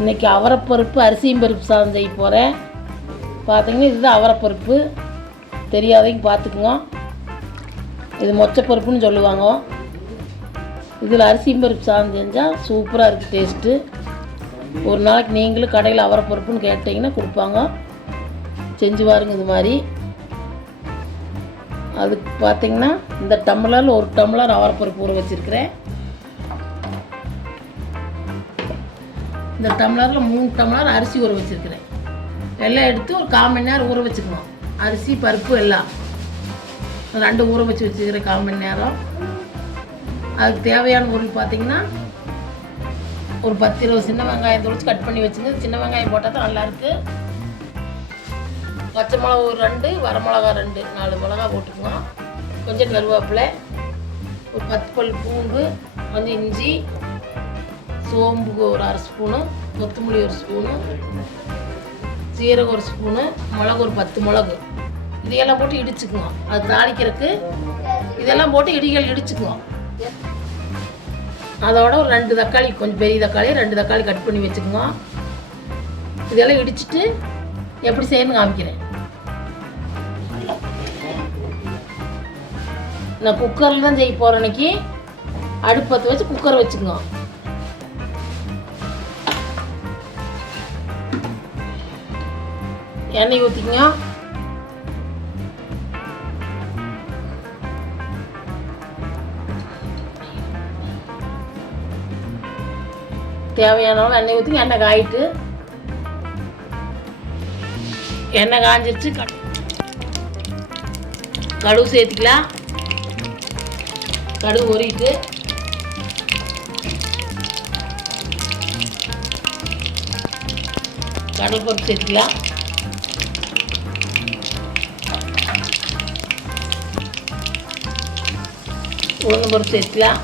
இன்றைக்கி அவரைப்பருப்பு அரிசியும் பருப்பு சாதம் செய்ய போகிறேன். பார்த்தீங்கன்னா இதுதான் அவரைப்பருப்பு, தெரியாதவங்க பார்த்துக்குங்க. இது மொச்சப்பருப்புன்னு சொல்லுவாங்க. இதில் அரிசியும் பருப்பு சாதம் செஞ்சால் சூப்பராக இருக்குது டேஸ்ட்டு. ஒரு நாளைக்கு நீங்களும் கடையில் அவரைப்பருப்புன்னு கேட்டிங்கன்னா கொடுப்பாங்க, செஞ்சு பாருங்க. இது மாதிரி அதுக்கு பார்த்திங்கன்னா இந்த டம்ளரில் 1 டம்ளர் அவரைப்பருப்பு ஊற வச்சுருக்கிறேன். இந்த டம்ளரில் 3 டம்ளர் அரிசி ஊற வச்சுருக்கிறேன். எல்லாம் எடுத்து ஒரு 1/4 மணி நேரம் ஊற வச்சுக்கணும். அரிசி பருப்பு எல்லாம் 2 ஊற வச்சுருக்கிறேன் 1/4 மணி நேரம். அதுக்கு தேவையான பொருள் பார்த்திங்கன்னா ஒரு 10-20 சின்ன வெங்காயம் தொளிச்சு கட் பண்ணி வச்சுங்க. சின்ன வெங்காயம் போட்டால் தான் நல்லாயிருக்கு. பச்சை மிளகா ஒரு 2, வரமிளகா 2, 4 மிளகா போட்டுக்கோங்க. கொஞ்சம் கருவேப்பிலை, ஒரு 10 பல் பூண்டு, கொஞ்சம் இஞ்சி, சோம்பு ஒரு 1/2 ஸ்பூனு, கொத்தமல்லி 1 ஸ்பூனு, சீரகம் 1 ஸ்பூனு, மிளகு ஒரு 10 மிளகு. இதையெல்லாம் போட்டு இடிச்சுக்குவோம். அது தாளிக்கிறதுக்கு இதெல்லாம் போட்டு இடிச்சுக்குவோம். அதோட ஒரு 2 தக்காளி, கொஞ்சம் பெரிய தக்காளி 2 தக்காளி கட் பண்ணி வச்சுக்குவோம். இதெல்லாம் இடிச்சுட்டு எப்படி செய்யணும்னு காமிக்கிறேன். நான் குக்கரில் தான் செய்ய போகிறேன். இன்னைக்கு அடுப்பு பற்ற வச்சு குக்கரை வச்சுக்குவோம். எண்ணெய் ஊற்றிக்கங்க. தேவையான எண்ணெய் ஊற்றிங்க. எண்ணெய் காயிட்டு எண்ணெய் காஞ்சிருச்சு. கடுகு சேர்த்துக்கலாம். கடுகு உரிட்டு கடலைப்பருப்பு சேர்த்துக்கலாம். உளுந்து பருப்பு சேர்த்துக்கலாம்.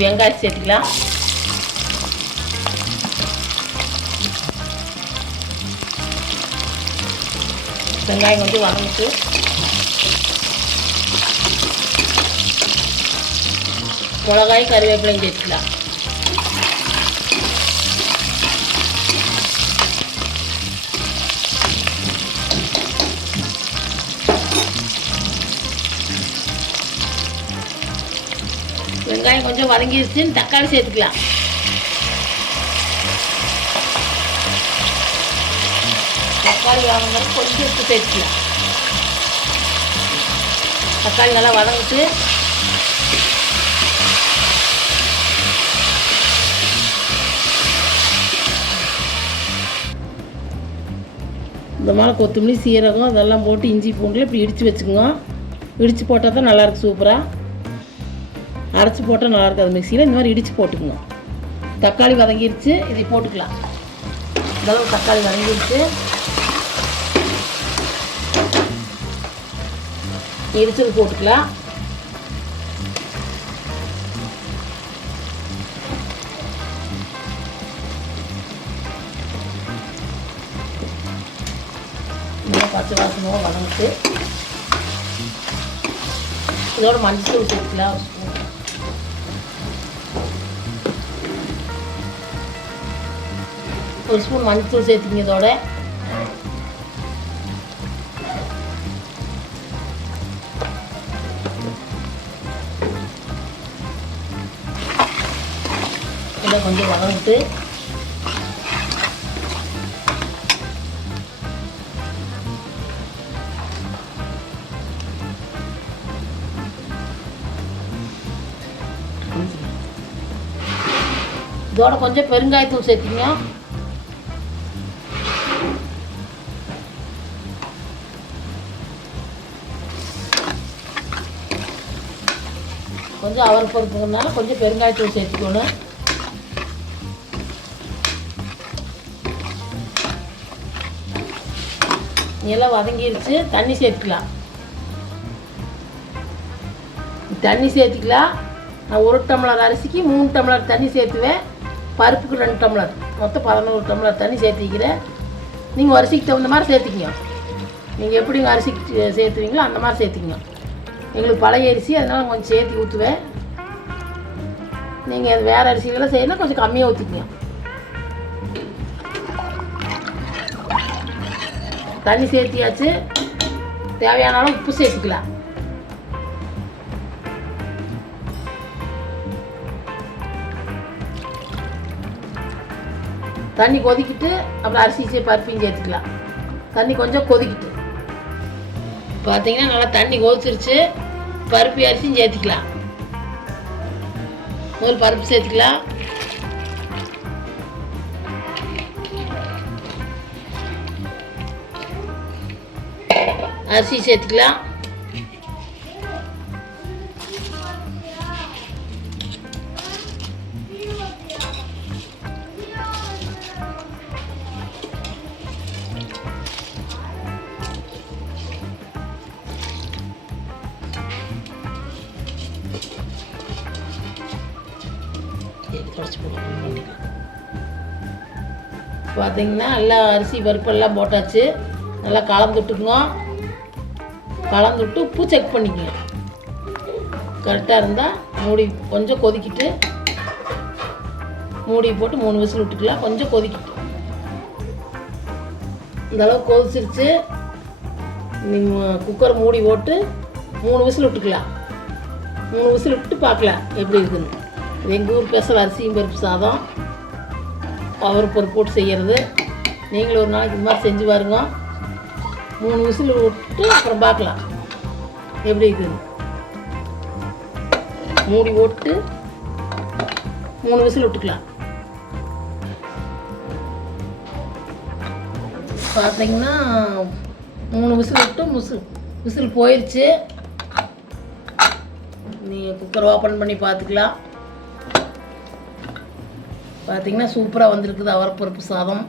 வெங்காயம் சேர்த்துக்கலாம். வெங்காயம் கொஞ்சம் வதங்கிட்டு மிளகாய் கருவேப்பிலையும் சேர்த்துக்கலாம். வெங்காயம் கொஞ்சம் வதங்கிடுச்சுன்னு தக்காளி சேர்த்துக்கலாம். தக்காளி வதங்க கொஞ்சம் உப்பு சேர்த்துக்கலாம். தக்காளி நல்லா வதங்கிட்டு இந்த மாதிரி கொத்தமல்லி சீரகம் அதெல்லாம் போட்டு இஞ்சி பூண்டில் இப்படி இடித்து வச்சுக்கோங்க. இடித்து போட்டால் தான் நல்லாயிருக்கு. சூப்பராக அரைச்சி போட்டால் நல்லாயிருக்கும். அது மிக்சியில் இந்த மாதிரி இடித்து போட்டுக்குங்க. தக்காளி வதங்கிடுச்சு, இதை போட்டுக்கலாம். இதெல்லாம் தக்காளி வதங்கிடுச்சு, இடிச்சது போட்டுக்கலாம். பச்சை வாசமாக வதங்கிட்டு இதோட மஞ்சள் சேர்த்துக்கலாம். ஒரு ஸ்பூன் மஞ்சள் சேர்த்துங்க. இதோட இதை கொஞ்சம் வதங்கிட்டு இதோட கொஞ்சம் பெருங்காயத்தூள் சேர்த்திங்க. கொஞ்சம் அவரைப்பருப்புனால கொஞ்சம் பெருங்காயத்தூள் சேர்த்துக்கணும். எல்லாம் வதங்கிருச்சு. தண்ணி சேர்த்துக்கலாம். தண்ணி சேர்த்துக்கலாம். நான் 1 டம்ளர் அரிசிக்கு 3 டம்ளர் தண்ணி சேர்த்துவேன். பருப்புக்கு 2 டம்ளர், மொத்தம் 11 டம்ளர் தண்ணி சேர்த்திக்கிறேன். நீங்கள் அரிசிக்கு தகுந்த மாதிரி சேர்த்துக்கிங்க. நீங்கள் எப்படி அரிசிக்கு சேர்த்துவீங்களோ அந்த மாதிரி சேர்த்துக்கிங்க. எங்களுக்கு பழைய அரிசி, அதனால் கொஞ்சம் சேர்த்து ஊற்றுவேன். நீங்கள் அது வேறு அரிசிகளெல்லாம் செய்யணும், கொஞ்சம் கம்மியாக ஊற்றிக்கங்க. தண்ணி சேர்த்தியாச்சு. தேவையான அளவு உப்பு சேர்த்துக்கலாம். தண்ணி கொதிக்கிட்டு அப்புறம் அரிசி பருப்பையும் சேர்த்துக்கலாம். தண்ணி கொஞ்சம் கொதிக்கிட்டு பார்த்தீங்கன்னா நல்லா தண்ணி கொதிச்சிருச்சு. பருப்பு அரிசியும் சேர்த்துக்கலாம். முதல் பருப்பு சேர்த்துக்கலாம். அரிசி சேர்த்துக்கலாம். பார்த்தீங்கன்னா நல்லா அரிசி பருப்பெல்லாம் போட்டாச்சு. நல்லா கலந்துட்டுங்க. கலந்துட்டு உப்பு செக் பண்ணிக்கங்க. கரெக்டாக இருந்தால் மூடி கொஞ்சம் கொதிக்கிட்டு மூடி போட்டு 3 விசில் விட்டுக்கலாம். கொஞ்சம் கொதிக்கிட்டு இந்தளவு கொதிச்சிருச்சு. நீங்கள் குக்கர் மூடி போட்டு 3 விசில் விட்டுக்கலாம். 3 விசில் விட்டு பார்க்கலாம் எப்படி இருக்குதுன்னு. எங்கள் ஊர் ஸ்பெஷல் அரிசியும் பருப்பு சாதம், பருப்பு போட்டு செய்கிறது. நீங்களும் ஒரு நாளைக்கு இந்த மாதிரி செஞ்சு பாருங்க. 3 விசில் விட்டு அப்புறம் பார்க்கலாம் எப்படி இருக்குது. மூடி போட்டு 3 விசில் விட்டுக்கலாம். பார்த்தீங்கன்னா 3 விசில் விட்டு விசில் போயிடுச்சு. நீங்கள் குக்கர் ஓப்பன் பண்ணி பார்த்துக்கலாம். பார்த்தீங்கன்னா சூப்பராக வந்திருக்குது அவரைப்பருப்பு சாதம்.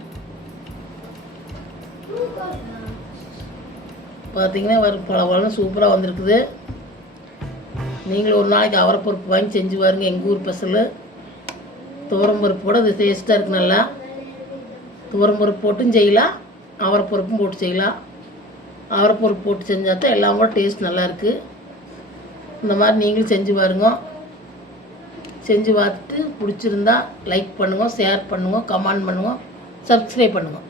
பார்த்தீங்கன்னா பழம் சூப்பராக வந்திருக்குது. நீங்களும் ஒரு நாளைக்கு அவரைப்பருப்பு வாங்கி செஞ்சு பாருங்க. எங்கள் ஊர் ஸ்பெஷலு துவரம்பருப்போட இது டேஸ்ட்டாக இருக்குது. நல்லா துவரம்பருப்பு போட்டும் செய்யலாம், அவரைப்பருப்பும் போட்டு செய்யலாம். அவரைப்பருப்பு போட்டு செஞ்சால் தான் எல்லாம் கூட டேஸ்ட் நல்லாயிருக்கு. இந்த மாதிரி நீங்களும் செஞ்சு பாருங்க. செஞ்சு பார்த்துட்டு பிடிச்சிருந்தா லைக் பண்ணுங்கள், ஷேர் பண்ணுங்கள், கமெண்ட் பண்ணுங்கள், சப்ஸ்கிரைப் பண்ணுங்கள்.